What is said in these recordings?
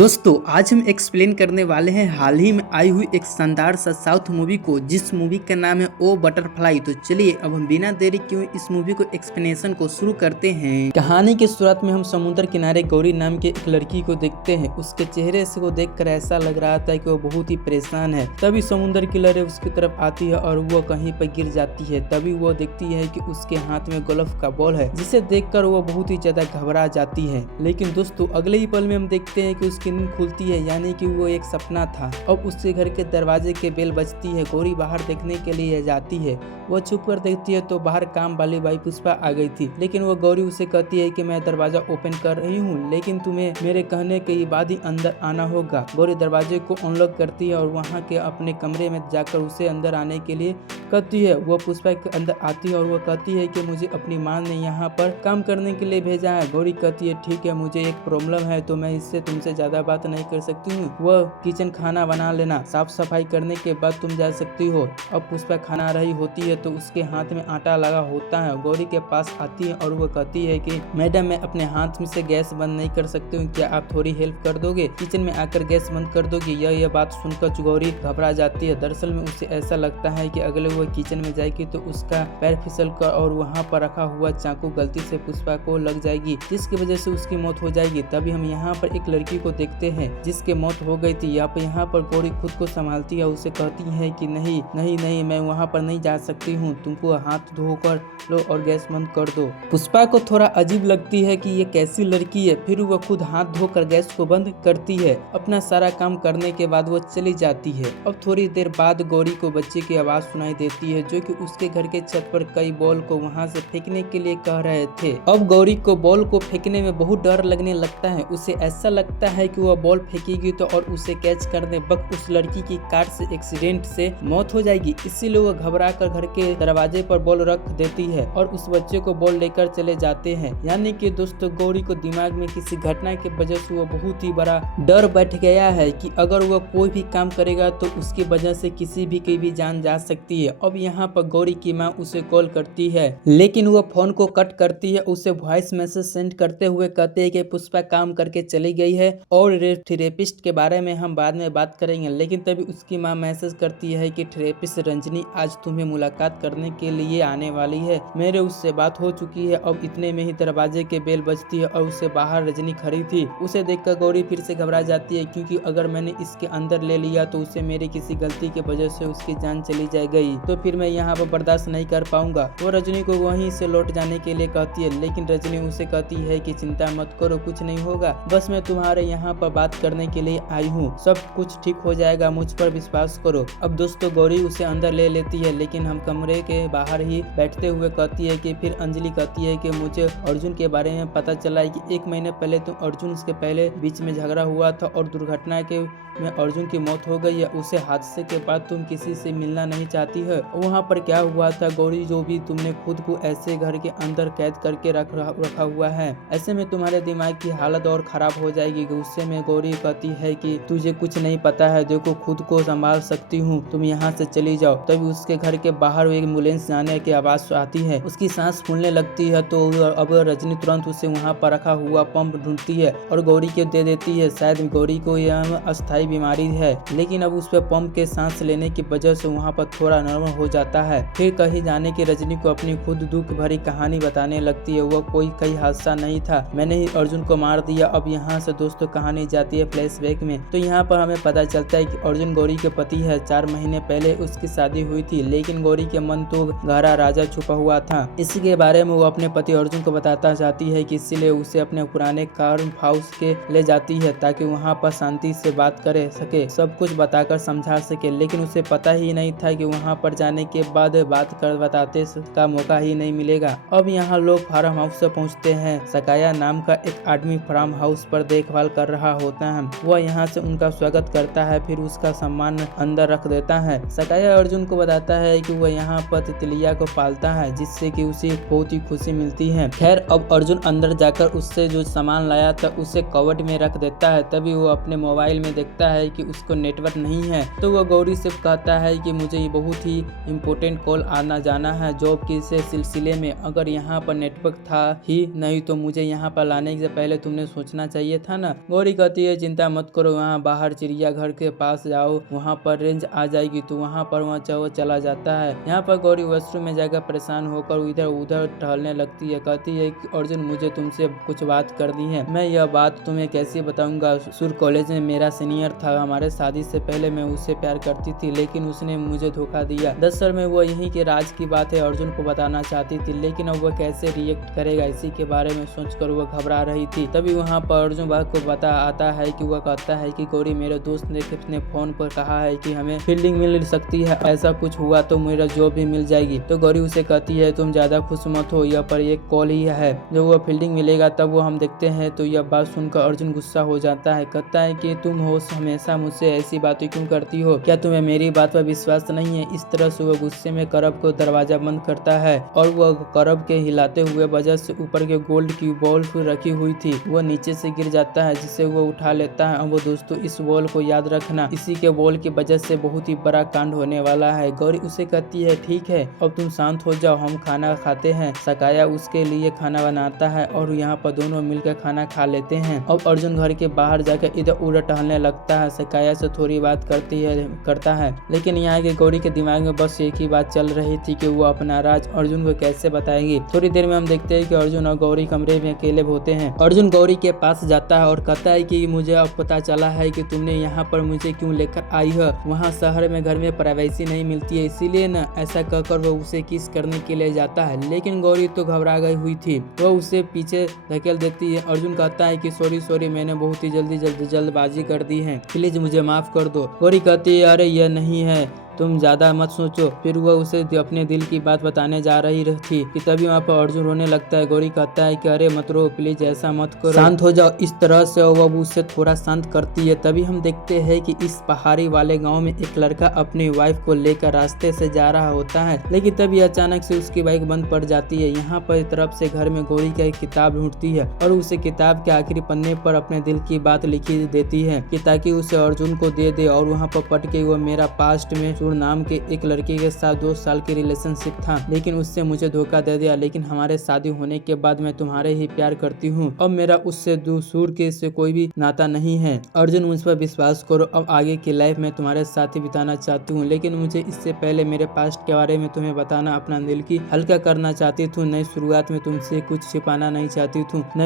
दोस्तों आज हम एक्सप्लेन करने वाले हैं हाल ही में आई हुई एक शानदार सा साउथ मूवी को, जिस मूवी का नाम है ओ बटरफ्लाई। तो चलिए अब हम बिना देरी क्यों इस मूवी को एक्सप्लेनेशन को शुरू करते हैं। कहानी की शुरुआत में हम समुद्र किनारे गौरी नाम की एक लड़की को देखते हैं। उसके चेहरे से को देखकर ऐसा लग रहा था कि वो बहुत ही परेशान है। तभी समुद्र की लहरें उसकी तरफ आती है और वो कहीं पर गिर जाती है। तभी वो देखती है कि उसके हाथ में गोल्फ का बॉल है, जिसे देखकर वो बहुत ही ज्यादा घबरा जाती है। लेकिन दोस्तों अगले ही पल में हम देखते हैं कि उसकी नींद खुलती है, यानी कि वो एक सपना था। अब उसके घर के दरवाजे के बेल बजती है। गौरी बाहर देखने के लिए जाती है। वो छुप कर देखती है तो बाहर काम वाली बाई पुष्पा आ गई थी। लेकिन वो गौरी उसे कहती है कि मैं दरवाजा ओपन कर रही हूँ, लेकिन तुम्हें मेरे कहने के बाद ही अंदर आना होगा। गौरी दरवाजे को अनलॉक करती है और वहाँ के अपने कमरे में जाकर उसे अंदर आने के लिए कहती है। वो पुष्पा के अंदर आती है और वो कहती है कि मुझे अपनी माँ ने यहाँ पर काम करने के लिए भेजा है। गौरी कहती है ठीक है, मुझे एक प्रॉब्लम है तो मैं इससे तुमसे ज्यादा बात नहीं कर सकती हूँ। वह किचन खाना बना लेना, साफ सफाई करने के बाद तुम जा सकती हो। अब पुष्पा खाना रही होती है तो उसके हाथ में आटा लगा होता है। गौरी के पास आती है और वो कहती है कि मैडम मैं अपने हाथ में से गैस बंद नहीं कर सकती हूँ, क्या आप थोड़ी हेल्प कर दोगे, किचन में आकर गैस बंद कर दोगे। यह बात सुनकर गौरी घबरा जाती है। दरअसल में उसे ऐसा लगता है कि अगले वो किचन में जाएगी तो उसका पैर फिसल कर और वहाँ पर रखा हुआ चाकू गलती से पुष्पा को लग जाएगी, जिसकी वजह से उसकी मौत हो जाएगी। तभी हम यहाँ पर एक लड़की को देखते हैं जिसकी मौत हो गई थी। यहाँ पर गौरी खुद को संभालती है, उसे कहती है कि नहीं नहीं नहीं, मैं वहाँ पर नहीं जा सकती हूँ, तुमको हाथ धोकर लो और गैस बंद कर दो। पुष्पा को थोड़ा अजीब लगती है कि ये कैसी लड़की है, फिर वह खुद हाथ धोकर गैस को बंद करती है। अपना सारा काम करने के बाद वो चली जाती है। अब थोड़ी देर बाद गौरी को बच्चे की आवाज सुनाई देती है, जो कि उसके घर के छत पर कई बॉल को वहां से फेंकने के लिए कह रहे थे। अब गौरी को बॉल को फेंकने में बहुत डर लगने लगता है। उसे ऐसा लगता है कि वह बॉल फेंकेगी तो और उसे कैच करने वक्त उस लड़की की कार से एक्सीडेंट से मौत हो जाएगी। इसीलिए वह घबरा कर घर के दरवाजे पर बॉल रख देती है और उस बच्चे को बॉल लेकर चले जाते हैं। यानी कि दोस्तों गौरी को दिमाग में किसी घटना की वजह से वो बहुत ही बड़ा डर बैठ गया है कि अगर वह कोई भी काम करेगा तो उसकी वजह से किसी भी की भी जान जा सकती है। अब यहाँ पर गौरी की माँ उसे कॉल करती है, लेकिन वह फोन को कट करती है। उसे वॉइस मैसेज सेंड करते हुए कहते हैं कि पुष्पा काम करके चली गई है और थेरेपिस्ट के बारे में हम बाद में बात करेंगे। लेकिन तभी उसकी माँ मैसेज करती है कि थेरेपिस्ट रंजनी आज तुम्हें मुलाकात करने के लिए आने वाली है, मेरे उससे बात हो चुकी है। अब इतने में ही दरवाजे के बेल बजती है और उससे बाहर रजनी खड़ी थी। उसे देखकर गौरी फिर से घबरा जाती है, क्योंकि अगर मैंने इसके अंदर ले लिया तो उसे मेरी किसी गलती की वजह से उसकी जान चली जाएगी, तो फिर मैं यहाँ पर बर्दाश्त नहीं कर पाऊंगा। वो रजनी को वहीं से लौट जाने के लिए कहती है, लेकिन रजनी उसे कहती है कि चिंता मत करो, कुछ नहीं होगा, बस मैं तुम्हारे यहाँ पर बात करने के लिए आई हूँ, सब कुछ ठीक हो जाएगा, मुझ पर विश्वास करो। अब दोस्तों गौरी उसे अंदर ले लेती है, लेकिन हम कमरे के बाहर ही बैठते हुए कहती है कि फिर अंजलि कहती है कि मुझे अर्जुन के बारे में पता चला है कि 1 महीने पहले तो अर्जुन के पहले बीच में झगड़ा हुआ था और दुर्घटना के में अर्जुन की मौत हो गई है। उसे हादसे के बाद तुम किसी से मिलना नहीं चाहती है। वहाँ पर क्या हुआ था गौरी, जो भी तुमने खुद को ऐसे घर के अंदर कैद करके रखा हुआ है, ऐसे में तुम्हारे दिमाग की हालत और खराब हो जाएगी। गुस्से में गौरी कहती है कि तुझे कुछ नहीं पता है, देखो खुद को संभाल सकती हूँ, तुम यहाँ से चली जाओ। तभी उसके घर के बाहर एक एम्बुलेंस जाने की आवाज आती है। उसकी सांस फूलने लगती है तो अब रजनी तुरंत उसे वहाँ पर रखा हुआ पंप ढूंढती है और गौरी को दे देती है। शायद गौरी को यह अस्थायी बीमारी है, लेकिन अब उस पर पंप के सांस लेने की वजह से वहाँ पर थोड़ा नॉर्मल हो जाता है। फिर कहीं जाने की रजनी को अपनी खुद दुख भरी कहानी बताने लगती है। वह कोई हादसा नहीं था, मैंने ही अर्जुन को मार दिया। अब यहाँ से दोस्तों कहानी जाती है फ्लैशबैक में, तो यहाँ पर हमें पता चलता है कि अर्जुन गौरी के पति है। 4 महीने पहले उसकी शादी हुई थी, लेकिन गौरी के मन तो गहरा राजा छुपा हुआ था। इसी के बारे में वो अपने पति अर्जुन को बताता चाहती है कि इसीलिए उसे अपने पुराने फार्म हाउस के ले जाती है ताकि वहाँ पर शांति से बात करे सके, सब कुछ बताकर समझा सके। लेकिन उसे पता ही नहीं था कि वहाँ पर जाने के बाद बात कर बताते का मौका ही नहीं मिलेगा। अब यहाँ लोग फार्म हाउस से पहुँचते हैं। सकाया नाम का एक आदमी फार्म हाउस पर देखभाल कर रहा होता है। वह यहाँ से उनका स्वागत करता है, फिर उसका सामान अंदर रख देता है। सकाया अर्जुन को बताता है कि वह यहाँ पर तितलिया को पालता है, जिससे कि उसे बहुत ही खुशी मिलती है। खैर अब अर्जुन अंदर जाकर उससे जो सामान लाया था उसे कवर्ड में रख देता है। तभी वो अपने मोबाइल में देखता है कि उसको नेटवर्क नहीं है, तो वह गौरी से कहता है कि मुझे बहुत ही कोई इम्पोर्टेंट कॉल आना जाना है जॉब के से सिलसिले में। अगर यहाँ पर नेटवर्क था ही नहीं तो मुझे यहाँ पर लाने से पहले तुमने सोचना चाहिए था ना। गौरी कहती है चिंता मत करो, वहाँ बाहर चिड़ियाघर के पास जाओ, वहाँ पर रेंज आ जाएगी तो वहाँ पर वहाँ चला जाता है। यहाँ पर गौरी वॉशरूम में जाकर परेशान होकर इधर उधर टहलने लगती है। कहती है कि अर्जुन मुझे तुमसे कुछ बात करनी है। मैं यह बात तुम्हें कैसे बताऊंगा। सुर कॉलेज में मेरा सीनियर था, हमारे शादी से पहले मैं उससे प्यार करती थी लेकिन उसने मुझे धोखा दिया। दरअसल में वो यहीं के राज की बात है अर्जुन को बताना चाहती थी लेकिन अब वह कैसे रिएक्ट करेगा इसी के बारे में सोचकर वह घबरा रही थी। तभी वहाँ पर अर्जुन को बता आता है कि वह कहता है कि गौरी मेरे दोस्त ने अपने फोन पर कहा है कि हमें फील्डिंग मिल सकती है, ऐसा कुछ हुआ तो मेरा जॉब भी मिल जाएगी। तो गौरी उसे कहती है तुम ज्यादा खुश मत हो, यह पर एक कॉल ही है, जब वह फील्डिंग मिलेगा तब वो हम देखते हैं। तो यह बात सुनकर अर्जुन गुस्सा हो जाता है। कहता है कि तुम हो हमेशा मुझसे ऐसी बातें क्यों करती हो, क्या तुम्हें मेरी बात पर विश्वास नहीं है। इस तरह से वह गुस्से में करब को दरवाजा बंद करता है और वह करब के हिलाते हुए वजह से ऊपर के गोल्ड की बॉल रखी हुई थी वह नीचे से गिर जाता है जिसे वो उठा लेता है। अब वो दोस्तों इस बॉल को याद रखना, इसी के बॉल की वजह से बहुत ही बड़ा कांड होने वाला है। गौरी उसे कहती है ठीक है अब तुम शांत हो जाओ, हम खाना खाते हैं। सकाया उसके लिए खाना बनाता है और यहाँ पर दोनों मिलकर खाना खा लेते हैं। अब अर्जुन घर के बाहर जाकर इधर उधर टहलने लगता है, सकाया से थोड़ी बात करता है लेकिन यहाँ के गौरी के दिमाग में बस एक ही बात चल रही थी कि वो अपना राज अर्जुन को कैसे बताएगी। थोड़ी देर में हम देखते हैं कि अर्जुन और गौरी कमरे में अकेले होते हैं। अर्जुन गौरी के पास जाता है और कहता है कि मुझे अब पता चला है कि तुमने यहाँ पर मुझे क्यों लेकर आई है। वहाँ शहर में घर में प्राइवेसी नहीं मिलती है इसीलिए न ऐसा कहकर वो उसे किस करने के लिए जाता है लेकिन गौरी तो घबरा गई हुई थी, वह उसे पीछे धकेल देती है। अर्जुन कहता है कि सॉरी मैंने बहुत ही जल्दबाजी कर दी है, प्लीज मुझे माफ कर दो। गौरी कहती है अरे यह नहीं है, तुम ज्यादा मत सोचो। फिर वह उसे अपने दिल की बात बताने जा रही थी कि तभी वहाँ पर अर्जुन रोने लगता है। गौरी कहता है कि अरे मत रो प्लीज, ऐसा मत करो, शांत हो जाओ। इस तरह से वह उसे थोड़ा शांत करती है। तभी हम देखते हैं कि इस पहाड़ी वाले गांव में एक लड़का अपनी वाइफ को लेकर रास्ते से जा रहा होता है लेकिन तभी अचानक से उसकी बाइक बंद पड़ जाती है। यहाँ पर तरफ से घर में गौरी का एक किताब ढूंढती है और उसे किताब के आखिरी पन्ने पर अपने दिल की बात लिखी देती है कि ताकि उसे अर्जुन को दे दे। और वहाँ पर पढ़ के वो मेरा पास्ट में नाम के एक लड़के के साथ 2 साल की रिलेशनशिप था लेकिन उससे मुझे धोखा दे दिया, लेकिन हमारे शादी होने के बाद मैं तुम्हारे ही प्यार करती हूँ। अब मेरा उससे दूर के से कोई भी नाता नहीं है। अर्जुन मुझ पर विश्वास करो, अब आगे की लाइफ में तुम्हारे साथ ही बिताना चाहती हूँ लेकिन मुझे इससे पहले मेरे पास्ट के बारे में तुम्हें बताना, अपना दिल की हल्का करना चाहती थी। नई शुरुआत में तुमसे कुछ छिपाना नहीं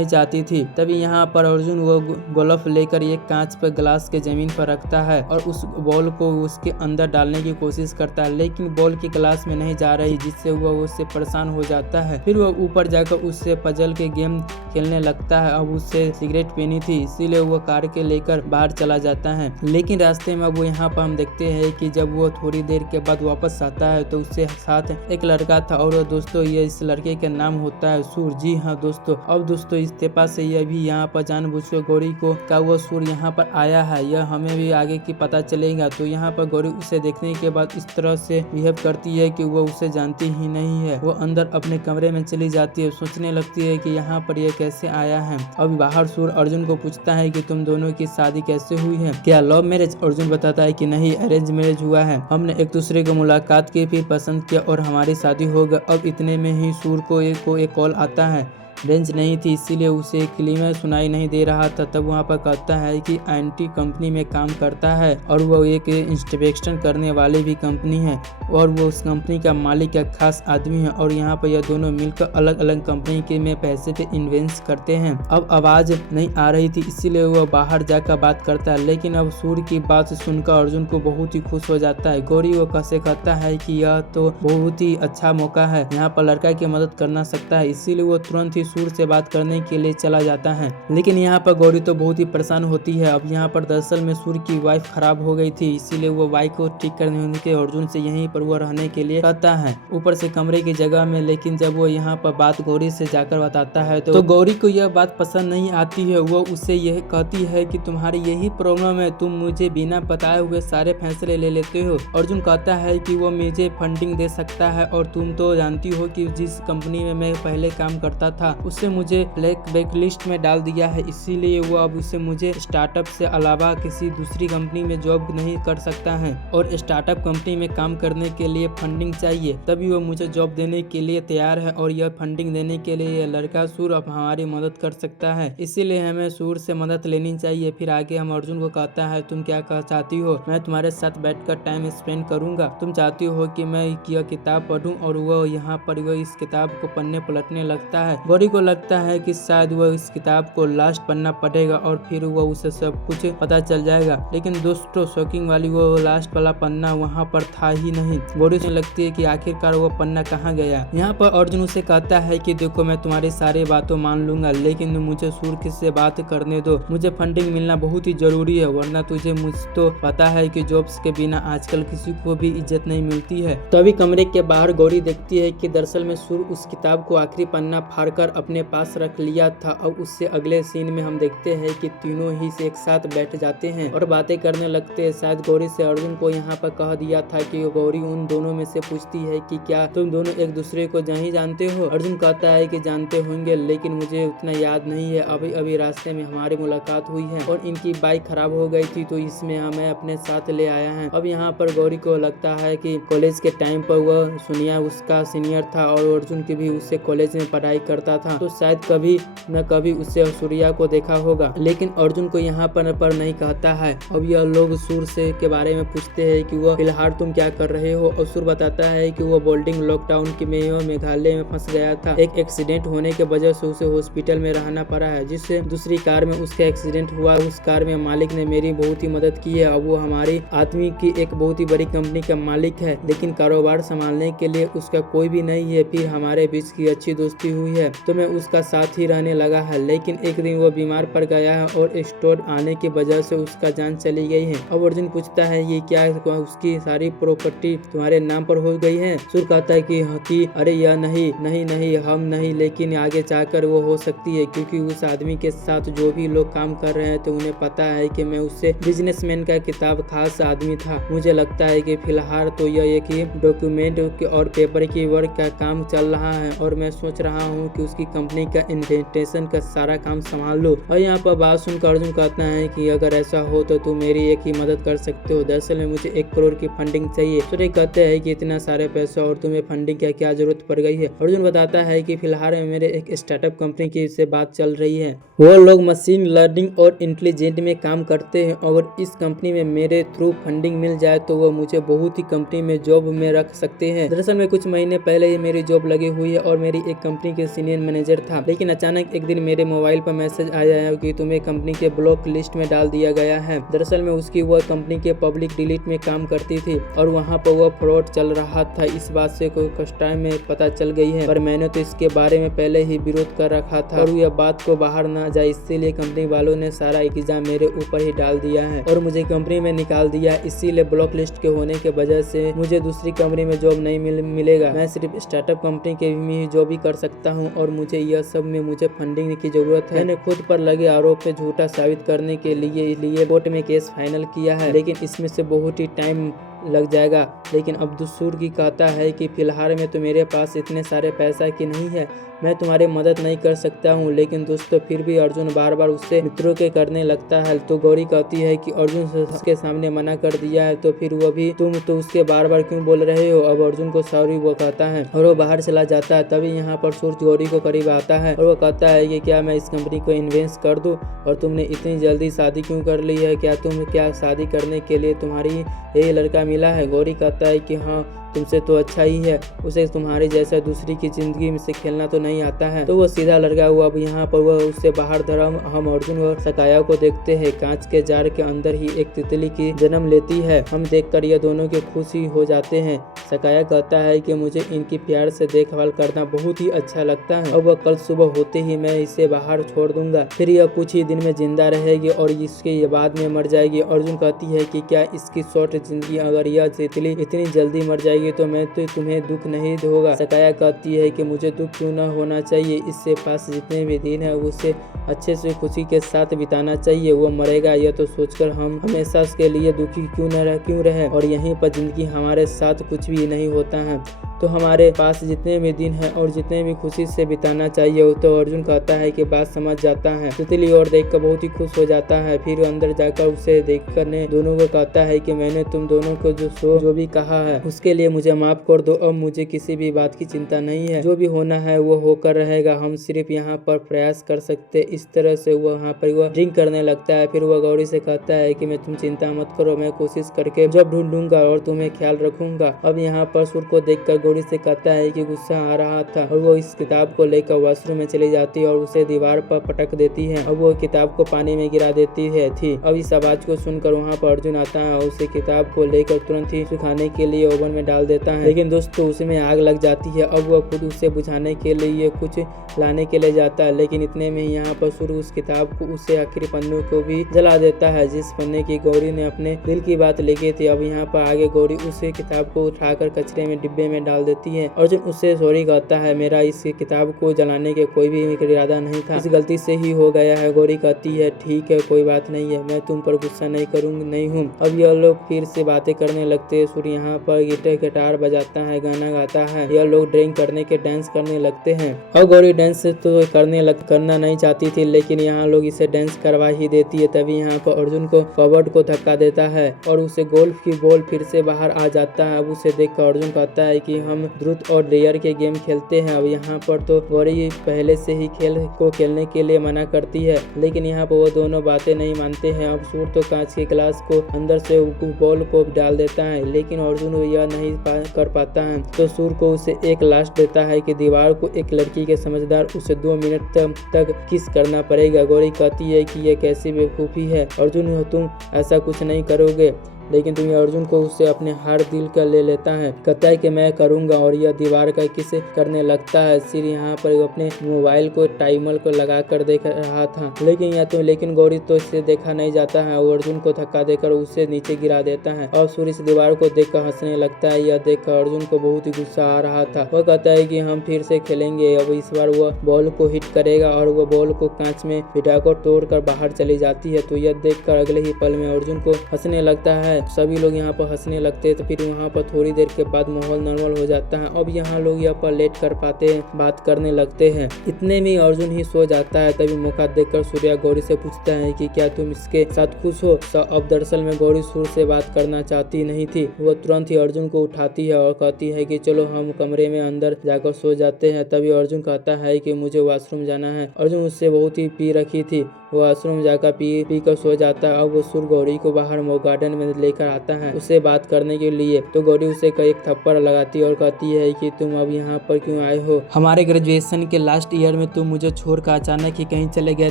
चाहती थी। तभी यहाँ पर अर्जुन वो गोल्फ लेकर एक कांच पर ग्लास के जमीन पर रखता है और उस बॉल को उसके अंदर डालने की कोशिश करता है लेकिन बॉल की ग्लास में नहीं जा रही जिससे वह उससे परेशान हो जाता है। फिर वह ऊपर जाकर उससे पजल के गेम खेलने लगता है। अब उससे सिगरेट पीनी थी इसीलिए वह कार के लेकर बाहर चला जाता है लेकिन रास्ते में वो यहाँ पर हम देखते हैं कि जब वो थोड़ी देर के बाद वापस आता है तो उससे साथ एक लड़का था और दोस्तों ये इस लड़के का नाम होता है सुर। जी हाँ दोस्तों, अब दोस्तों इस्तीफा से यह भी यहाँ पर जानबूझकर गौरी को का वो सुर यहाँ पर आया है, यह हमें भी आगे की पता चलेगा। तो यहाँ पर गौरी उसे देखने के बाद इस तरह से बिहेव करती है कि वो उसे जानती ही नहीं है। वो अंदर अपने कमरे में चली जाती है, सोचने लगती है कि यहाँ पर यह कैसे आया है। अब बाहर सुर अर्जुन को पूछता है कि तुम दोनों की शादी कैसे हुई है, क्या लव मैरिज। अर्जुन बताता है कि नहीं, अरेंज मैरिज हुआ है, हमने एक दूसरे को मुलाकात की, फिर पसंद किया और हमारी शादी हो गई। अब इतने में ही सुर को एक कॉल आता है, रेंज नहीं थी इसीलिए उसे क्लीनर सुनाई नहीं दे रहा था। तब वहाँ पर कहता है कि आईटी कंपनी में काम करता है और वो एक इंस्पेक्शन करने वाली भी कंपनी है और वो उस कंपनी का मालिक एक खास आदमी है और यहाँ पर यह दोनों मिलकर अलग अलग कंपनी के में पैसे पे इन्वेस्ट करते हैं। अब आवाज नहीं आ रही थी इसीलिए वह बाहर जाकर बात करता है लेकिन अब सूर्य की बात सुनकर अर्जुन को बहुत ही खुश हो जाता है। गौरी वो कैसे कहता है कि यह तो बहुत ही अच्छा मौका है, यहाँ पर लड़का की मदद करना सकता है, इसीलिए वो तुरंत ही सूर्य से बात करने के लिए चला जाता है। लेकिन यहाँ पर गौरी तो बहुत ही परेशान होती है। अब यहाँ पर दरअसल में सूर्य की वाइफ खराब हो गई थी इसीलिए वो बाइक को ठीक करने के अर्जुन से यहीं पर वो रहने के लिए कहता है ऊपर से कमरे की जगह में। लेकिन जब वो यहाँ पर बात गौरी से जाकर बताता है तो गौरी को यह बात पसंद नहीं आती है। वो उसे यह कहती है कि तुम्हारी यही प्रॉब्लम है, तुम मुझे बिना बताए हुए सारे फैसले ले लेते हो। अर्जुन कहता है कि वो मुझे फंडिंग दे सकता है और तुम तो जानती हो कि जिस कंपनी में मैं पहले काम करता था उससे मुझे ब्लैक लिस्ट में डाल दिया है, इसीलिए वो अब उसे मुझे स्टार्टअप से अलावा किसी दूसरी कंपनी में जॉब नहीं कर सकता है और स्टार्टअप कंपनी में काम करने के लिए फंडिंग चाहिए, तभी वो मुझे जॉब देने के लिए तैयार है और यह फंडिंग देने के लिए यह लड़का सूर अब हमारी मदद कर सकता है, इसीलिए हमें सूर से मदद लेनी चाहिए। फिर आगे हम अर्जुन को कहता है, तुम क्या चाहती हो? मैं तुम्हारे साथ बैठकर टाइम स्पेंड करूंगा। तुम चाहती हो कि मैं यह किताब पढूं? और वो यहाँ पर वो इस किताब को पन्ने पलटने लगता है। गौरी को लगता है कि शायद वो इस किताब को लास्ट पन्ना पढ़ेगा और फिर वो उसे सब कुछ पता चल जाएगा, लेकिन दोस्तों शॉकिंग वाली वो लास्ट वाला पन्ना वहाँ पर था ही नहीं। गौरी से लगती है कि आखिरकार वो पन्ना कहाँ गया। यहाँ पर अर्जुन उसे कहता है कि देखो मैं तुम्हारी सारी बातों मान लूंगा, लेकिन मुझे सूर से बात करने दो। मुझे फंडिंग मिलना बहुत ही जरूरी है, वरना तुझे मुझ तो पता है कि जॉब्स के बिना आजकल किसी को भी इज्जत नहीं मिलती है। तभी कमरे के बाहर गौरी देखती है कि दरअसल में सूर उस किताब को आखिरी पन्ना फाड़कर अपने पास रख लिया था। अब उससे अगले सीन में हम देखते हैं कि तीनों ही से एक साथ बैठ जाते हैं और बातें करने लगते हैं। शायद गौरी से अर्जुन को यहाँ पर कह दिया था कि गौरी उन दोनों में से पूछती है कि क्या तुम दोनों एक दूसरे को नहीं जानते हो? अर्जुन कहता है कि जानते होंगे, लेकिन मुझे उतना याद नहीं है। अभी अभी रास्ते में हमारी मुलाकात हुई है और इनकी बाइक खराब हो गई थी, तो इसमें हमें अपने साथ ले आया है। अब यहाँ पर गौरी को लगता है कि कॉलेज के टाइम पर वह सोनिया उसका सीनियर था और अर्जुन की भी उससे कॉलेज में पढ़ाई करता था, तो शायद कभी न कभी उससे सूर्या को देखा होगा, लेकिन अर्जुन को यहाँ पर नहीं कहता है। अब यह लोग सूर से के बारे में पूछते हैं कि वह फिलहाल तुम क्या कर रहे हो, और सूर बताता है कि वह बोल्डिंग लॉकडाउन की मेघालय में फंस गया था। एक एक्सीडेंट होने के वजह से उसे हॉस्पिटल में रहना पड़ा है, जिससे दूसरी कार में उसका एक्सीडेंट हुआ। उस कार में मालिक ने मेरी बहुत ही मदद की है। अब वो हमारी आदमी की एक बहुत ही बड़ी कंपनी का मालिक है, लेकिन कारोबार संभालने के लिए उसका कोई भी नहीं है। फिर हमारे बीच की अच्छी दोस्ती हुई है तो मैं उसका साथ ही रहने लगा है, लेकिन एक दिन वो बीमार पड़ गया है और स्टोर आने की वजह से उसका जान चली गई है। अब अर्जुन पूछता है ये क्या उसकी सारी प्रॉपर्टी तुम्हारे नाम पर हो गई है? सूर कहता है कि अरे यह नहीं हम नहीं, लेकिन आगे जाकर वो हो सकती है, क्योंकि उस आदमी के साथ जो भी लोग काम कर रहे हैं तो उन्हें पता है कि मैं उससे बिजनेसमैन का किताब खास आदमी था। मुझे लगता है कि फिलहाल तो यह एक ही डॉक्यूमेंट और पेपर की वर्क का काम चल रहा है और मैं सोच रहा हूँ कि उसकी कंपनी का इन्वेंटेशन का सारा काम संभाल लो। और यहाँ पर बात सुनकर अर्जुन कहता है कि अगर ऐसा हो तो तुम मेरी एक ही मदद कर सकते हो। दरअसल में मुझे 1 करोड़ की फंडिंग चाहिए। सूर्य कहते हैं कि इतना सारे पैसा और तुम्हें फंडिंग का क्या जरूरत पड़ गई है? अर्जुन बताता है कि फिलहाल मेरे एक स्टार्टअप कंपनी की से बात चल रही है। वो लोग मशीन लर्निंग और इंटेलिजेंट में काम करते हैं और इस कंपनी में मेरे थ्रू फंडिंग मिल जाए तो वो मुझे बहुत ही कंपनी में जॉब में रख सकते हैं। दरअसल में कुछ महीने पहले ही मेरी जॉब लगी हुई है और मेरी एक कंपनी के सीनियर मैनेजर था, लेकिन अचानक एक दिन मेरे मोबाइल पर मैसेज आया है कि तुम्हें कंपनी के ब्लॉक लिस्ट में डाल दिया गया है। दरअसल में उसकी वह कंपनी के पब्लिक डिलीट में काम करती थी और वहाँ पर वह फ्रॉड चल रहा था। इस बात से कुछ टाइम में पता चल गई है, पर मैंने तो इसके बारे में पहले ही विरोध कर रखा था और यह बात को बाहर ना जाए, इसीलिए कंपनी वालों ने सारा इल्जाम मेरे ऊपर ही डाल दिया है और मुझे कंपनी में निकाल दिया। इसीलिए ब्लॉक लिस्ट के होने के वजह से मुझे दूसरी कंपनी में जॉब नहीं मिलेगा। मैं सिर्फ स्टार्टअप कंपनी के में ही जॉब ही कर सकता हूँ और मुझे यह सब में मुझे फंडिंग की जरूरत है। मैंने खुद पर लगे आरोप पे झूठा साबित करने के लिए कोर्ट में केस फाइनल किया है, लेकिन इसमें से बहुत ही टाइम लग जाएगा। लेकिन अब्दुल सूर की कहता है कि फिलहाल में तो मेरे पास इतने सारे पैसा की नहीं है, मैं तुम्हारी मदद नहीं कर सकता हूँ। लेकिन दोस्तों फिर भी अर्जुन बार बार उससे मित्रों के करने लगता है, तो गौरी कहती है कि अर्जुन से उसके सामने मना कर दिया है तो फिर वो भी तुम तो उसके बार बार क्यों बोल रहे हो? अब अर्जुन को सॉरी वो कहता है और वो बाहर चला जाता है। तभी यहाँ पर सूरज गौरी को करीब आता है और वो कहता है कि क्या मैं इस कंपनी को इन्वेस्ट कर दूं और तुमने इतनी जल्दी शादी क्यों कर ली है? क्या शादी करने के लिए तुम्हारी यही लड़का मिला है? गौरी कहता है कि हाँ तुमसे तो अच्छा ही है, उसे तुम्हारी जैसा दूसरी की जिंदगी में से खेलना तो नहीं आता है। तो वो सीधा लड़का हुआ। अब यहाँ पर वह उससे बाहर धर्म हम अर्जुन और सकाया को देखते हैं। कांच के जार के अंदर ही एक तितली की जन्म लेती है। हम देखकर यह दोनों के खुशी हो जाते हैं। सकाया कहता है कि मुझे इनकी प्यार से देखभाल करना बहुत ही अच्छा लगता है। अब वह कल सुबह होते ही मैं इसे बाहर छोड़ दूंगा, फिर यह कुछ ही दिन में जिंदा रहेगी और इसके बाद में मर जाएगी। अर्जुन कहती है कि क्या इसकी शॉर्ट जिंदगी, अगर यह तितली इतनी जल्दी मर जाएगी तो मैं तो तुम्हें दुख नहीं होगा। सकाया कहती है कि मुझे दुख क्यों न होना चाहिए, इससे पास जितने भी दिन है उसे अच्छे से खुशी के साथ बिताना चाहिए। वो मरेगा यह तो सोचकर हम हमेशा उसके लिए दुखी क्यों रहे और यहीं पर जिंदगी हमारे साथ कुछ भी नहीं होता है। तो हमारे पास जितने भी दिन है और जितने भी खुशी से बिताना चाहिए। तो अर्जुन कहता है कि बात समझ जाता है। तितली और देखकर बहुत ही खुश हो जाता है। फिर अंदर जाकर उसे देखकर ने दोनों को कहता है कि मैंने तुम दोनों को जो भी कहा है उसके लिए मुझे माफ कर दो। अब मुझे किसी भी बात की चिंता नहीं है, जो भी होना है वो होकर रहेगा। हम सिर्फ यहाँ पर प्रयास कर सकते। इस तरह से वो वहाँ पर वह ड्रिंक करने लगता है। फिर वह गौरी से कहता है कि मैं तुम चिंता मत करो, मैं कोशिश करके जब ढूंढ लूंगा और तुम्हें ख्याल रखूंगा। अब यहाँ पर सुर को देखकर गौरी से कहता है कि गुस्सा आ रहा था और वो इस किताब को लेकर वॉशरूम में चली जाती है और उसे दीवार पर पटक देती है। अब वो किताब को पानी में गिरा देती है थी। अब इस आवाज को सुनकर वहाँ पर अर्जुन आता है और उसे किताब को लेकर तुरंत ही सुखाने के लिए ओवन में डाल देता है। लेकिन दोस्तों उसमें आग लग जाती है। अब वह खुद उसे बुझाने के लिए कुछ लाने के लिए जाता है, लेकिन इतने में यहाँ पर शुरू उस किताब को उससे आखिरी पन्नों को भी जला देता है जिस पन्ने की गौरी ने अपने दिल की बात लिखी थी। अब यहाँ पर आगे गौरी उस किताब को उठाकर कचरे में डिब्बे में डाल देती है। अर्जुन उससे सॉरी कहता है, मेरा इस किताब को जलाने के कोई भी इरादा नहीं था, इस गलती से ही हो गया है। गौरी कहती है ठीक है कोई बात नहीं है, मैं तुम पर गुस्सा नहीं हूँ। अब यह लोग फिर से बातें करने लगते हैं। सूर्य यहाँ पर गिटार बजाता है, गाना गाता है। यह लोग ड्रिंक करने के डांस करने लगते हैं। और गौरी डांस तो करना नहीं चाहती थी, लेकिन यहाँ लोग इसे डांस करवा ही देती है। तभी यहाँ पर अर्जुन को कबर्ड को धक्का देता है और उसे गोल्फ की बॉल फिर से बाहर आ जाता है। अब उसे देखकर अर्जुन कहता है कि हम द्रुत और डेयर के गेम खेलते हैं। अब यहाँ पर तो गौरी पहले से ही खेलने के लिए मना करती है, लेकिन यहाँ पर वो दोनों बातें नहीं मानते हैं। अब सूर तो कांच के ग्लास को अंदर से बॉल को डाल देता है, लेकिन अर्जुन यह नहीं कर पाता है। तो सूर को उसे एक लास्ट देता है कि दीवार को एक लड़की के समझदार उसे 2 मिनट तक किस करना पड़ेगा। गौरी कहती है कि यह कैसी बेवकूफ़ी है अर्जुन, तुम ऐसा कुछ नहीं करोगे। लेकिन तुम अर्जुन को उससे अपने हार दिल का ले लेता है, कहता है कि मैं करूंगा और यह दीवार का किस करने लगता है। सिर यहाँ पर अपने मोबाइल को टाइमर को लगा कर देख रहा था, लेकिन गौरी तो इससे देखा नहीं जाता है और अर्जुन को धक्का देकर उसे नीचे गिरा देता है और सूर्य इस दीवार को देखकर हंसने लगता है। यह देखकर अर्जुन को बहुत ही गुस्सा आ रहा था। वह कहता है कि हम फिर से खेलेंगे। अब इस बार वह बॉल को हिट करेगा और वह बॉल को कांच में बिठाकर तोड़कर बाहर चली जाती है। तो यह देखकर अगले ही पल में अर्जुन को हंसने लगता है। सभी लोग यहाँ पर हंसने लगते हैं। तो फिर वहाँ पर थोड़ी देर के बाद माहौल नॉर्मल हो जाता है। अब यहाँ लोग यहाँ पर लेट कर पाते हैं, बात करने लगते हैं। इतने में अर्जुन ही सो जाता है। तभी मौका देखकर सूर्या गौरी से पूछता है कि क्या तुम इसके साथ खुश हो। अब दरअसल में गौरी सूर्य से बात करना चाहती नहीं थी। वह तुरंत ही अर्जुन को उठाती है और कहती है कि चलो हम कमरे में अंदर जाकर सो जाते हैं। तभी अर्जुन कहता है कि मुझे वॉशरूम जाना है। अर्जुन उससे बहुत ही पी रखी थी, वो वॉशरूम जाकर पी कर सो जाता है। अब वो सूर्य गौरी को बाहर गार्डन में लेकर आता है उससे बात करने के लिए। तो गौरी उसे एक थप्पड़ लगाती है और कहती है कि तुम अब यहाँ पर क्यों आए हो। हमारे ग्रेजुएशन के लास्ट ईयर में तुम मुझे छोड़कर अचानक ही कहीं चले गए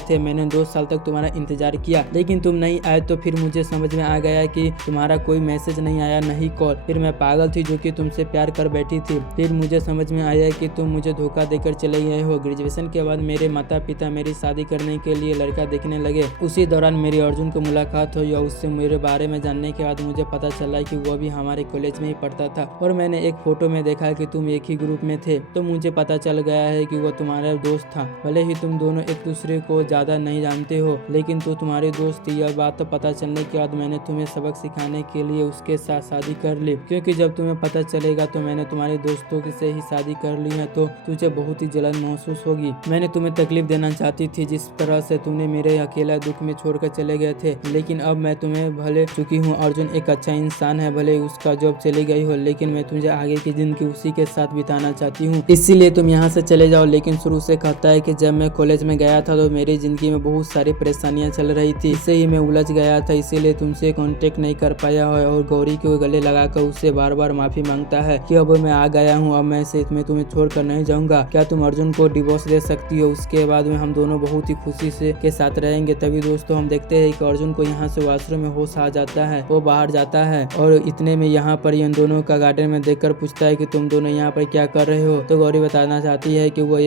थे। मैंने 2 साल तक तुम्हारा इंतजार किया, लेकिन तुम नहीं आए। तो फिर मुझे समझ में आ गया कि तुम्हारा कोई मैसेज नहीं आया, नहीं कॉल। फिर मैं पागल थी जो कि तुमसे प्यार कर बैठी थी। फिर मुझे समझ में आया कि तुम मुझे धोखा देकर चले गए हो। ग्रेजुएशन के बाद मेरे माता पिता मेरी शादी करने के लिए लड़का देखने लगे। उसी दौरान मेरी अर्जुन को मुलाकात हुई और उससे मेरे बारे में जानने के बाद मुझे पता चला कि वो भी हमारे कॉलेज में ही पढ़ता था और मैंने एक फोटो में देखा कि तुम एक ही ग्रुप में थे। तो मुझे पता चल गया है कि वो तुम्हारा दोस्त था। भले ही तुम दोनों एक दूसरे को ज्यादा नहीं जानते हो, लेकिन तो तुम्हारे दोस्त थी। यह बात तो पता चलने के बाद मैंने तुम्हें सबक सिखाने के लिए उसके साथ शादी कर ली, क्योंकि जब तुम्हें पता चलेगा तो मैंने तुम्हारे दोस्तों से ही शादी कर ली है तो तुझे बहुत ही जलन महसूस होगी। मैंने तुम्हें तकलीफ देना चाहती थी जिस तरह से तुमने मेरे अकेला दुख में छोड़कर चले गए थे, लेकिन अब मैं तुम्हें भले चुकी हूँ। अर्जुन एक अच्छा इंसान है, भले उसका जॉब चली गई हो, लेकिन मैं तुझे आगे की जिंदगी उसी के साथ बिताना चाहती हूँ, इसीलिए तुम यहाँ से चले जाओ। लेकिन शुरू से कहता है कि जब मैं कॉलेज में गया था तो मेरी जिंदगी में बहुत सारी परेशानियां चल रही थी, इससे ही मैं उलझ गया था, इसीलिए तुमसे कांटेक्ट नहीं कर पाया है। और गौरी को गले लगाकर उससे बार बार माफी मांगता है कि अब मैं आ गया हूँ, अब मैं तुम्हें छोड़कर नहीं जाऊंगा। क्या तुम अर्जुन को डिवोर्स दे सकती हो? उसके बाद में हम दोनों बहुत ही खुशी से के साथ रहेंगे। तभी दोस्तों हम देखते हैं कि अर्जुन को यहाँ से वॉशरूम में होश आ जाता है, वो बाहर जाता है और इतने में यहाँ पर इन दोनों का गार्डन में देखकर पूछता है कि तुम दोनों यहाँ पर क्या कर रहे हो। तो गौरी बताना चाहती है कि वो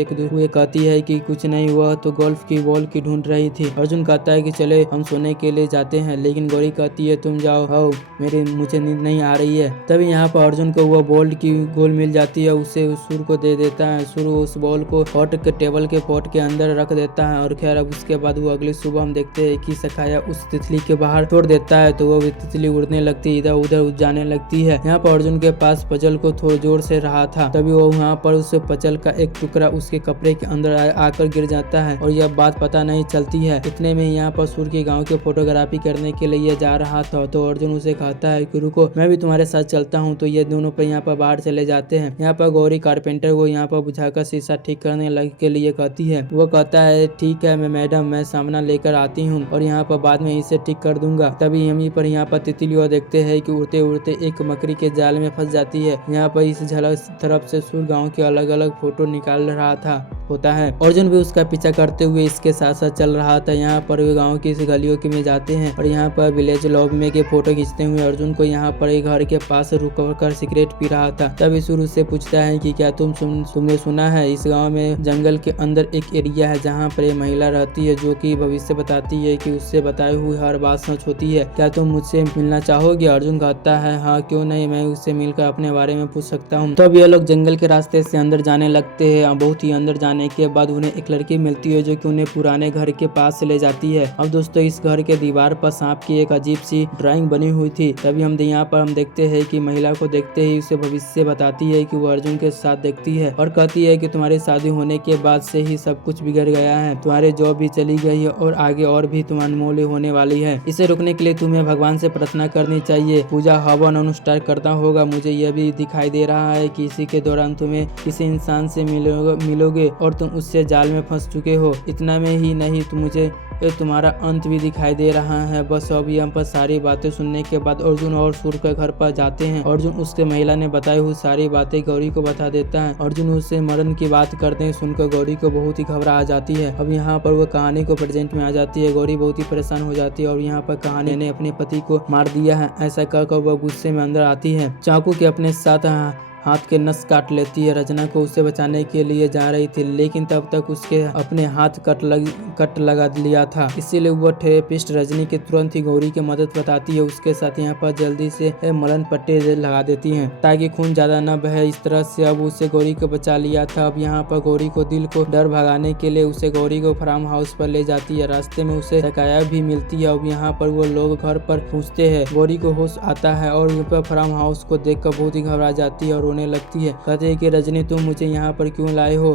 कहती है कि कुछ नहीं, वह तो गोल्फ की बॉल की ढूंढ रही थी। अर्जुन कहता है कि चले हम सोने के लिए जाते हैं, लेकिन गौरी कहती है तुम जाओ, मुझे नींद नहीं आ रही है। तभी यहाँ पर अर्जुन को वह बॉल की गोल मिल जाती है, उसे सूर को दे देता है। सूर उस बॉल को टेबल के पॉट के अंदर रख देता है और खैर अब उसके बाद वो अगली सुबह हम देखते हैं कि सखाया उस तितली के बाहर छोड़ देता है। तो वो तितली तितली उड़ने लगती है, इधर उधर जाने लगती है। यहाँ पर अर्जुन के पास पजल को थोड़ा जोर से रहा था, तभी वो वहाँ पर उस पजल का एक टुकड़ा उसके कपड़े के अंदर आकर गिर जाता है और यह बात पता नहीं चलती है। इतने में यहाँ पर सूर्य के गाँव की फोटोग्राफी करने के लिए जा रहा था, तो अर्जुन उसे कहता है कि रुको, मैं भी तुम्हारे साथ चलता हूँ। तो ये दोनों पर यहाँ पर बाहर चले जाते हैं। यहाँ पर गौरी कारपेंटर को यहाँ पर बुझाकर शीशा ठीक करने लग के लिए कहती है। वो कहता है ठीक है मैडम, मैं सामना लेकर आती हूँ और यहाँ पर बाद में इसे ठीक कर दूंगा। तभी यहीं पर यहाँ पर तितली और देखते हैं कि उड़ते उड़ते एक मकड़ी के जाल में फंस जाती है। यहाँ पर इस झलक तरफ से सूर्य गाँव के अलग अलग फोटो निकाल रहा होता है। अर्जुन भी उसका पीछा करते हुए इसके साथ साथ चल रहा था। यहाँ पर गांव की इस गलियों के में जाते हैं और यहाँ पर विलेज लॉब में के फोटो खींचते हुए अर्जुन को यहाँ पर एक घर के पास रुक कर सिगरेट पी रहा था। तभी सूर्य से पूछता है कि क्या तुमने सुना है इस गांव में जंगल के अंदर एक एरिया है जहाँ पर एक महिला रहती है जो कि भविष्य बताती है कि उससे बताई हुई हर बात सच होती है। क्या तुम मुझसे मिलना चाहोगे? अर्जुन कहता है हाँ क्यों नहीं, मैं उससे मिलकर अपने बारे में पूछ सकता हूँ। तब ये लोग जंगल के रास्ते से अंदर जाने लगते हैं। बहुत ही अंदर जाने के बाद उन्हें एक लड़की मिलती है जो कि उन्हें पुराने घर के पास से ले जाती है। अब दोस्तों इस घर के दीवार पर सांप की एक अजीब सी ड्राइंग बनी हुई थी। तभी हम यहाँ पर देखते हैं कि महिला को देखते ही उसे भविष्य बताती है कि वो अर्जुन के साथ देखती है और कहती है कि तुम्हारी शादी होने के बाद से ही सब कुछ बिगड़ गया है, तुम्हारी जॉब भी चली गई है और आगे और भी तुम अनमोल होने वाली है। इसे रोकने के लिए तुम्हें भगवान से प्रार्थना करनी चाहिए, पूजा हवन अनुष्ठान करना होगा। मुझे यह भी दिखाई दे रहा है कि इसी के दौरान तुम्हें किसी इंसान से मिलोगे और तुम उससे जाल में फंस चुके हो। इतना में ही नहीं मुझे तुम्हारा अंत भी दिखाई दे रहा है। बस अब यहाँ पर सारी बातें सुनने के बाद अर्जुन और सूर्य के घर पर जाते हैं। अर्जुन उसके महिला ने बताई हुई सारी बातें गौरी को बता देता है। अर्जुन उससे मरण की बात करते हैं सुनकर गौरी को बहुत ही घबरा जाती है। अब यहाँ पर वो कहानी को प्रेजेंट में आ जाती है। गौरी बहुत ही परेशान हो जाती है और यहाँ पर कहानी ने अपने पति को मार दिया है ऐसा कहकर वह गुस्से में अंदर आती है। चाकू के अपने साथ हाथ के नस काट लेती है। रचना को उसे बचाने के लिए जा रही थी लेकिन तब तक उसके अपने हाथ कट लगा लिया था, इसीलिए वो थेरेपिस्ट रजनी के तुरंत ही गौरी की मदद बताती है। उसके साथ यहाँ पर जल्दी से मलन पट्टी लगा देती हैं ताकि खून ज्यादा न बहे। इस तरह से अब उसे गौरी को बचा लिया था। अब यहाँ पर गौरी को दिल को डर भगाने के लिए उसे गौरी को फार्म हाउस पर ले जाती है। रास्ते में उसे शिकायत भी मिलती है। अब यहाँ पर वो लोग घर पर पहुँचते हैं। गौरी को होश आता है और फार्म हाउस को देखकर बहुत ही घबरा जाती है और लगती है। कहते हैं कि रजनी तुम मुझे यहाँ पर क्यों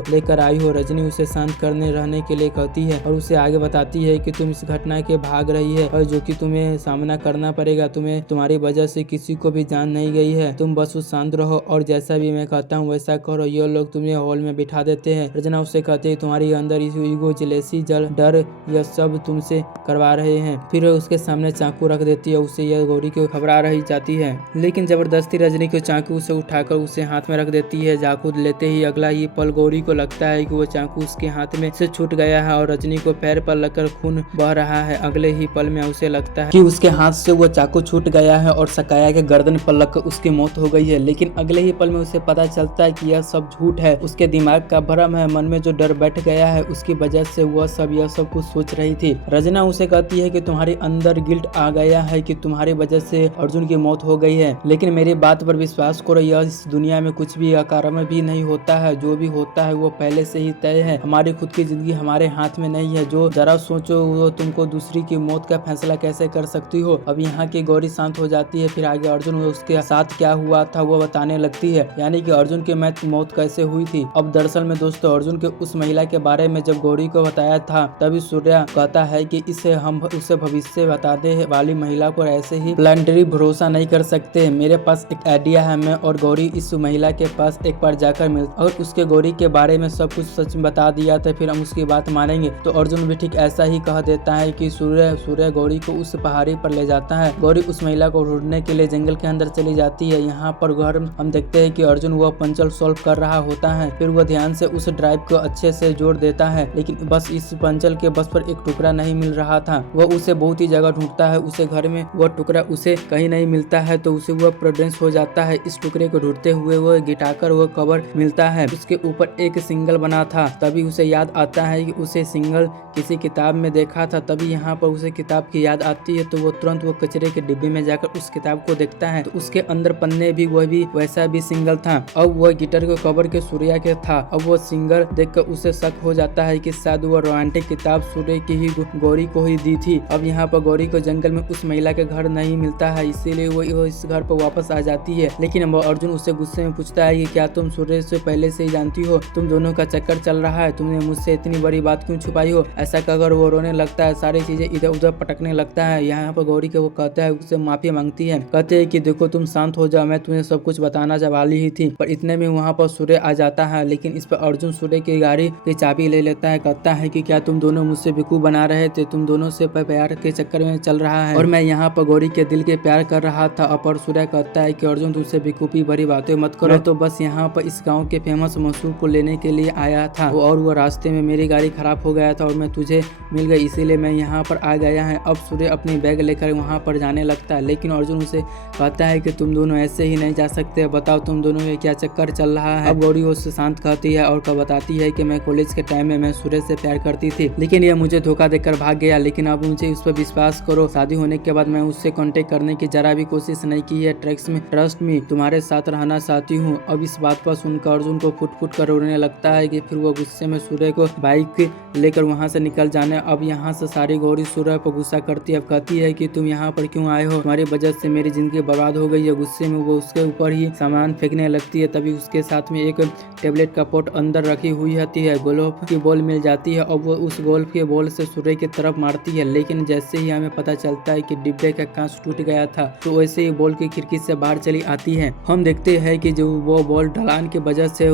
लेकर आई हो? रजनी उसे शांत करने रहने के लिए कहती है और उसे आगे बताती है कि तुम इस घटना के भाग रही है और जो कि तुम्हें सामना करना पड़ेगा। तुम्हारी वजह से किसी को भी जान नहीं गई है। तुम बस शांत रहो और जैसा भी मैं कहता हूँ वैसा करो। ये लोग तुम्हें हॉल में बिठा देते हैं। रजना उससे कहते हैं तुम्हारी अंदर ईगो, जेलेसी, डर यह सब तुमसे करवा रहे हैं। फिर उसके सामने चाकू रख देती है। उससे यह गौरी को घबरा रही जाती है लेकिन जबरदस्ती रजनी को चाकू से उठाकर उसे हाथ में रख देती है। चाकू लेते ही अगला ही पल गौरी को लगता है कि वो चाकू उसके हाथ में से छूट गया है और रजनी को पैर पर लगकर खून बह रहा है। अगले ही पल में उसे लगता है कि उसके हाथ से वो चाकू छूट गया है और सकाया के गर्दन पर लगकर उसकी मौत हो गई है। लेकिन अगले ही पल में उसे पता चलता है कि यह सब झूठ है, उसके दिमाग का भ्रम है। मन में जो डर बैठ गया है उसकी वजह से वह यह सब कुछ सोच रही थी। रजना उसे कहती है कि तुम्हारे अंदर गिल्ट आ गया है कि तुम्हारी वजह से अर्जुन की मौत हो गई है, लेकिन मेरी बात पर विश्वास करो, यह इस दुनिया में कुछ भी अकारण भी नहीं होता है। जो भी होता है वो पहले से ही तय है। हमारी खुद की जिंदगी हमारे हाथ में नहीं है। जो जरा सोचो वो तुमको दूसरी की मौत का फैसला कैसे कर सकती हो। अब यहाँ की गौरी शांत हो जाती है। फिर आगे अर्जुन उसके साथ क्या हुआ था वो बताने लगती है, यानी कि अर्जुन की मौत कैसे हुई थी। अब दरअसल में दोस्तों अर्जुन के उस महिला के बारे में जब गौरी को बताया था तभी सूर्या कहता है कि इसे हम उसे भविष्य बताने वाली महिला पर ऐसे ही ब्लाइंडली भरोसा नहीं कर सकते। मेरे पास एक आइडिया है। मैं और गौरी इस महिला के पास एक बार जाकर मिलते और उसके गौरी के बारे में सब कुछ सच बता दिया था, फिर हम उसकी बात मानेंगे। तो अर्जुन भी ठीक ऐसा ही कह देता है कि सूर्य गौरी को उस पहाड़ी पर ले जाता है। गौरी उस महिला को ढूंढने के लिए जंगल के अंदर चली जाती है। यहाँ पर घर हम देखते हैं कि अर्जुन वह पंचल सॉल्व कर रहा होता है। फिर वह ध्यान से उस ड्राइव को अच्छे से जोड़ देता है लेकिन बस इस पंचल के बस पर एक टुकड़ा नहीं मिल रहा था। वह उसे बहुत ही जगह ढूंढता है। उसे घर में वह टुकड़ा उसे कहीं नहीं मिलता है तो उसे वह प्रोडेंस हो जाता है। इस टुकड़े को ढूंढते करते हुए वो गिटाकर वो कवर मिलता है, उसके ऊपर एक सिंगल बना था। तभी उसे याद आता है कि उसे सिंगल किसी किताब में देखा था। तभी यहाँ पर उसे किताब की याद आती है, तो वो तुरंत वो कचरे के डिब्बे में जाकर उस किताब को देखता है, तो उसके अंदर पन्ने भी वह भी वैसा भी सिंगल था। अब वह गिटार के कवर के सूर्या के था। अब वो सिंगल देखकर उसे शक हो जाता है कि शायद वो रोमांटिक किताब सूर्य की ही गौरी को ही दी थी। अब यहाँ पर गौरी को जंगल में उस महिला के घर नहीं मिलता है, इसीलिए वो इस घर पर वापस आ जाती है। लेकिन अर्जुन उससे गुस्से में पूछता है कि क्या तुम सूर्य से पहले से ही जानती हो, तुम दोनों का चक्कर चल रहा है, तुमने मुझसे इतनी बड़ी बात क्यों छुपाई हो। ऐसा कहकर वो रोने लगता है, सारी चीजें इधर उधर पटकने लगता है। यहाँ पर गौरी के वो कहता है, उससे माफी मांगती है, कहते है कि देखो तुम शांत हो जाओ, मैं तुम्हें सब कुछ बताना वाली ही थी। पर इतने में वहाँ पर सूर्य आ जाता है। लेकिन इस पर अर्जुन सूर्य की गाड़ी की चाबी ले लेता है, कहता है कि क्या तुम दोनों मुझसे बेवकूफ बना रहे थे, तुम दोनों से प्यार के चक्कर में चल रहा है और मैं यहाँ पर गौरी के दिल के प्यार कर रहा था। और सूर्य कहता है कि अर्जुन तुमसे बेवकूफी भरी बातें मत करो, तो बस यहाँ पर इस गाँव के फेमस मशहूर को लेने के लिए आया था और वो रास्ते में मेरी गाड़ी खराब हो गया था और मैं तुझे मिल गई, इसीलिए मैं यहाँ पर आ गया है। अब सूर्य अपनी बैग लेकर वहाँ पर जाने लगता है, लेकिन अर्जुन उसे कहता है कि तुम दोनों ऐसे ही नहीं जा सकते, बताओ तुम दोनों में क्या चक्कर चल रहा है। अब गौरी उससे शांत कहती है और बताती है कि मैं कॉलेज के टाइम में मैं सूर्य से प्यार करती थी, लेकिन यह मुझे धोखा देकर भाग गया। लेकिन अब मुझे उस पर विश्वास करो, शादी होने के बाद मैं उससे कांटेक्ट करने की जरा भी कोशिश नहीं की है। ट्रस्ट में तुम्हारे साथ रहना चाहती हूँ। अब इस बात पर सुनकर अर्जुन को फुट फुट कर रोने लगता है कि फिर वो गुस्से में सूर्य को बाइक लेकर वहाँ से निकल जाने। अब यहाँ से सारी गौरी सूर्य पर गुस्सा करती है, अब कहती है कि तुम यहाँ पर क्यों आए हो, तुम्हारी वजह से मेरी जिंदगी बर्बाद हो गई है। गुस्से में वो उसके ऊपर ही सामान फेंकने लगती है। तभी उसके साथ में एक टेबलेट का पोट अंदर रखी हुई होती है, गोल्फ की बॉल मिल जाती है और वो उस गोल्फ के बॉल से सूर्य की तरफ मारती है। लेकिन जैसे ही हमें पता चलता है कि डिब्बे का कांच टूट गया था, तो वैसे ही बॉल की खिड़की से बाहर चली आती है। हम देखते हैं कि जो वो बॉल ढलान की वजह से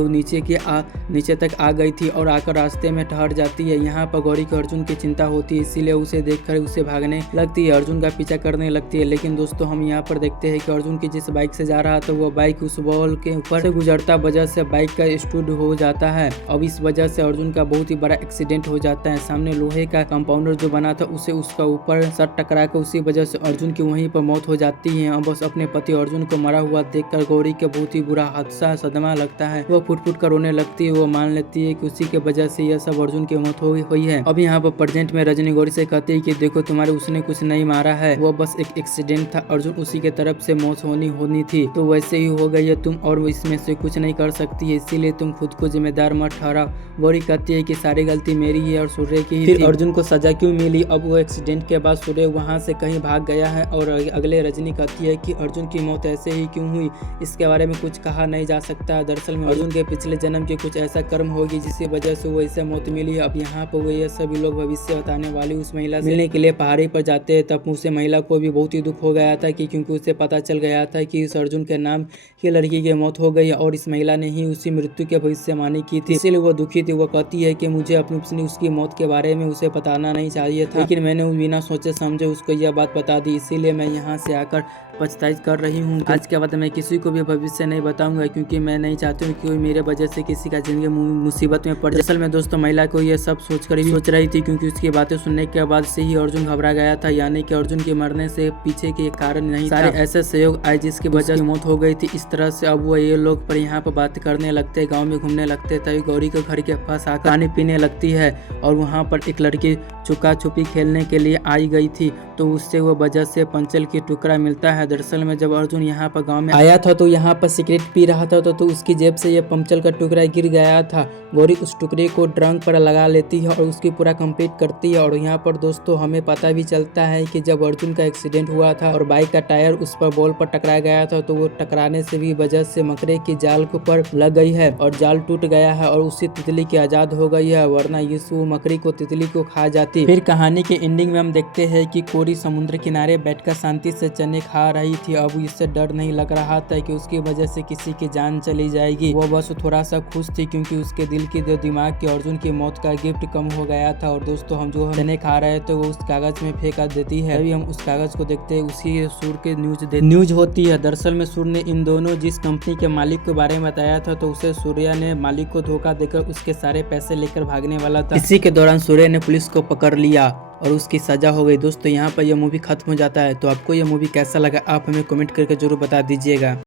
नीचे तक आ गई थी और आकर रास्ते में ठहर जाती है। यहाँ पर गौरी को अर्जुन की चिंता होती है, इसीलिए उसे देखकर उसे भागने लगती है, अर्जुन का पीछा करने लगती है। लेकिन दोस्तों हम यहाँ पर देखते हैं कि अर्जुन की जिस बाइक से जा रहा था वो बाइक उस बॉल के ऊपर से गुजरता वजह से बाइक का स्टूड हो जाता है। अब इस वजह से अर्जुन का बहुत ही बड़ा एक्सीडेंट हो जाता है। सामने लोहे का कंपाउंडर जो बना था उसे उसका ऊपर सर टकरा कर उसी वजह से अर्जुन की वहीं पर मौत हो जाती है। अब बस अपने पति अर्जुन को मरा हुआ देखकर गौरी के बहुत ही बुरा हादसा सदमा लगता है, वो फुट फुट कर रोने लगती है। वो मान लेती है कि उसी के वजह से यह सब अर्जुन की मौत हुई है। अब यहाँ पर प्रेजेंट में रजनी गौरी से कहती है कि देखो तुम्हारे उसने कुछ नहीं मारा है, वो बस एक एक्सीडेंट था, अर्जुन उसी के तरफ से मौत होनी थी, तो वैसे ही हो गई है तुम और वो इसमें से कुछ नहीं कर सकती है, इसीलिए तुम खुद को जिम्मेदार मत ठहराओ। गौरी कहती है कि सारी गलती मेरी है और सूर्य की ही। फिर अर्जुन को सजा क्यों मिली। अब वो एक्सीडेंट के बाद सूर्य वहाँ से कहीं भाग गया है और अगले रजनी कहती है कि अर्जुन की मौत ऐसे ही क्यों हुई, इसके बारे में कुछ कहा नहीं जा सकता। दरअसल में अर्जुन के पिछले जन्म के कुछ ऐसा कर्म होगी जिसकी वजह से वो ऐसे मौत मिली। अब यहाँ पर वो ये सभी लोग भविष्य बताने वाली उस महिला से मिलने के लिए पहाड़ी पर जाते हैं। तब उसे महिला को भी बहुत ही दुख हो गया था कि क्योंकि उसे पता चल गया था कि इस अर्जुन के नाम की लड़की की मौत हो गई और इस महिला ने ही उसी मृत्यु के भविष्यवाणी की थी, इसीलिए वो दुखी थी। वो कहती है कि मुझे अपनी उसकी मौत के बारे में उसे बताना नहीं चाहिए था, लेकिन मैंने बिना सोचे समझे उसको यह बात बता दी, इसीलिए मैं यहाँ से आकर पछताई कर रही हूँ। आज के बाद मैं किसी को भी भविष्य नहीं बताऊंगा, क्योंकि मैं नहीं चाहती हूँ कि मेरे वजह से किसी का जिंदगी मुसीबत में पड़ जाए। असल में दोस्तों महिला को ये सब सोच रही थी, क्योंकि उसकी बातें सुनने के बाद से ही अर्जुन घबरा गया था, यानी कि अर्जुन के मरने से पीछे के कारण नहीं सारे ऐसे सहयोग आए जिसकी वजह से मौत हो गई थी। इस तरह से अब वो ये लोग पर यहाँ पर बात करने लगते, गाँव में घूमने लगते, तभी गौरी के घर के पास आकर पानी पीने लगती है और वहाँ पर एक लड़की छुपा छुपी खेलने के लिए आई गई थी, तो उससे वो वजह से पंचल की टुकड़ा मिलता है। दरअसल में जब अर्जुन यहाँ पर गांव में आया था तो यहाँ पर सिगरेट पी रहा था, तो उसकी जेब से ये पंचल का टुकड़ा गिर गया था। गौरी उस टुकड़े को ड्रंक पर लगा लेती है और उसकी पूरा कंप्लीट करती है। और यहाँ पर दोस्तों हमें पता भी चलता है कि जब अर्जुन का एक्सीडेंट हुआ था और बाइक का टायर उस पर बॉल पर टकरा गया था, तो वो टकराने से भी वजह से मकरे की जाल के ऊपर लग गई है और जाल टूट गया है और उसी तितली की आजाद हो गई है, वरना यीशु मकड़ी को तितली को खा जाती। फिर कहानी के एंडिंग में हम देखते हैं कि कोरी समुद्र किनारे बैठकर शांति से चने खा रही थी। अब इससे डर नहीं लग रहा था कि उसकी वजह से किसी की जान चली जाएगी। वो बस थोड़ा सा खुश थी क्योंकि उसके दिल की दिमाग की अर्जुन की मौत का गिफ्ट कम हो गया था। और दोस्तों हम जो चने खा रहे थे वो उस कागज में फेंका देती है। अभी हम उस कागज को देखते हैं, उसी सूर के न्यूज होती है। दरअसल में सूर्य ने इन दोनों जिस कंपनी के मालिक के बारे में बताया था, तो उसे सूर्या ने मालिक को धोखा देकर उसके सारे पैसे लेकर भागने वाला था। इसी के दौरान सूर्य ने पुलिस को पकड़ लिया और उसकी सजा हो गई। दोस्तों यहाँ पर यह मूवी खत्म हो जाता है। तो आपको यह मूवी कैसा लगा आप हमें कमेंट करके जरूर बता दीजिएगा।